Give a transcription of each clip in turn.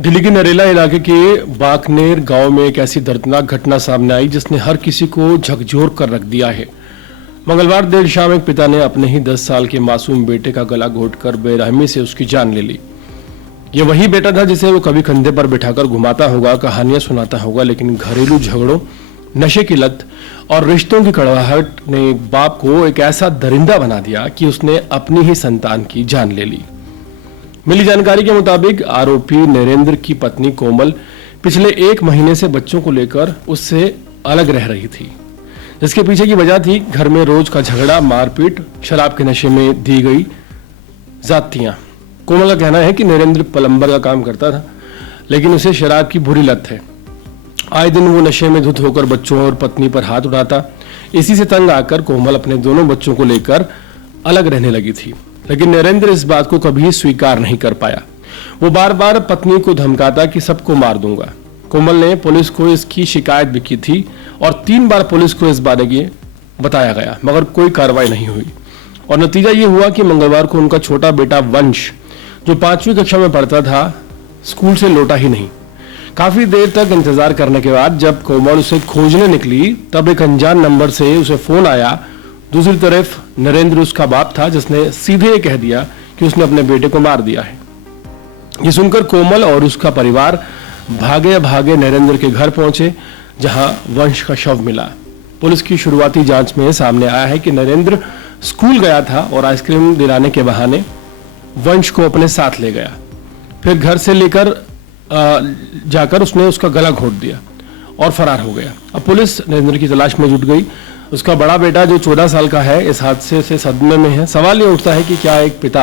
दिल्ली के नरेला इलाके के बाकनेर गांव में एक ऐसी दर्दनाक घटना सामने आई जिसने हर किसी को झकझोर कर रख दिया है। मंगलवार देर शाम एक पिता ने अपने ही 10 साल के मासूम बेटे का गला घोंटकर बेरहमी से उसकी जान ले ली। ये वही बेटा था जिसे वो कभी कंधे पर बिठाकर घुमाता होगा, कहानियां सुनाता होगा, लेकिन घरेलू झगड़ों, नशे की लत और रिश्तों की कड़वाहट ने बाप को एक ऐसा दरिंदा बना दिया कि उसने अपनी ही संतान की जान ले ली। मिली जानकारी के मुताबिक आरोपी नरेंद्र की पत्नी कोमल पिछले 1 महीने से बच्चों को लेकर उससे अलग रह रही थी, जिसके पीछे की वजह थी घर में रोज का झगड़ा, मारपीट, शराब के नशे में दी गई जातियां। कोमल का कहना है कि नरेंद्र प्लम्बर का काम करता था, लेकिन उसे शराब की बुरी लत है। आए दिन वो नशे में धुत होकर बच्चों और पत्नी पर हाथ उठाता। इसी से तंग आकर कोमल अपने दोनों बच्चों को लेकर अलग रहने लगी थी, लेकिन नरेंद्र इस बात को कभी स्वीकार नहीं कर पाया। वो बार बार पत्नी को धमकाता कि सबको मार दूंगा। कोमल ने पुलिस को इसकी शिकायत भी की थी और 3 बार पुलिस को इस बारे में बताया गया, मगर कोई कार्रवाई नहीं हुई। और नतीजा ये हुआ कि मंगलवार को उनका छोटा बेटा वंश, जो 5वीं कक्षा में पढ़ता था, स्कूल से लौटा ही नहीं। काफी देर तक इंतजार करने के बाद जब कोमल उसे खोजने निकली, तब एक अनजान नंबर से उसे फोन आया। दूसरी तरफ नरेंद्र उसका बाप था, जिसने सीधे कह दिया कि उसने अपने बेटे को मार दिया है। ये सुनकर कोमल और उसका परिवार भागे भागे नरेंद्र के घर पहुंचे, जहां वंश का शव मिला। पुलिस की शुरुआती जांच में सामने आया है कि नरेंद्र स्कूल गया था और आइसक्रीम दिलाने के बहाने वंश को अपने साथ ले गया। फिर घर से लेकर जाकर उसने उसका गला घोंट दिया और फरार हो गया। अब पुलिस नरेंद्र की तलाश में जुट गई। उसका बड़ा बेटा जो 14 साल का है, इस हादसे से सदमे में है। सवाल ये उठता है कि क्या एक पिता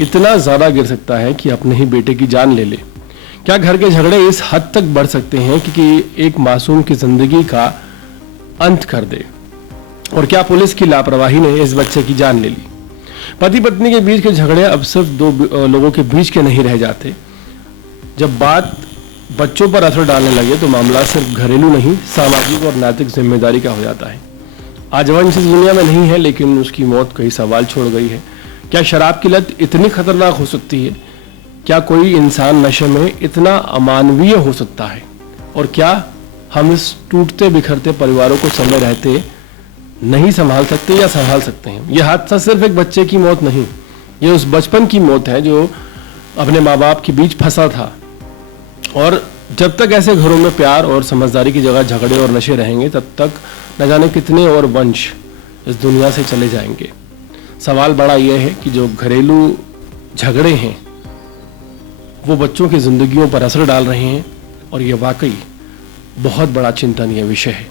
इतना ज्यादा गिर सकता है कि अपने ही बेटे की जान ले ले? क्या घर के झगड़े इस हद तक बढ़ सकते हैं कि एक मासूम की जिंदगी का अंत कर दे? और क्या पुलिस की लापरवाही ने इस बच्चे की जान ले ली? पति पत्नी के बीच के झगड़े अब सिर्फ 2 लोगों के बीच के नहीं रह जाते। जब बात बच्चों पर असर डालने लगे तो मामला सिर्फ घरेलू नहीं, सामाजिक और नैतिक जिम्मेदारी का हो जाता है। आज वंश इस दुनिया में नहीं है, लेकिन उसकी मौत कई सवाल छोड़ गई है। क्या शराब की लत इतनी खतरनाक हो सकती है? क्या कोई इंसान नशे में इतना अमानवीय हो सकता है? और क्या हम इस टूटते बिखरते परिवारों को समय रहते नहीं संभाल सकते या संभाल सकते हैं? यह हादसा सिर्फ एक बच्चे की मौत नहीं, यह उस बचपन की मौत है जो अपने माँ बाप के बीच फंसा था। और जब तक ऐसे घरों में प्यार और समझदारी की जगह झगड़े और नशे रहेंगे, तब तक न जाने कितने और वंश इस दुनिया से चले जाएंगे। सवाल बड़ा यह है कि जो घरेलू झगड़े हैं वो बच्चों की जिंदगियों पर असर डाल रहे हैं, और ये वाकई बहुत बड़ा चिंतनीय विषय है।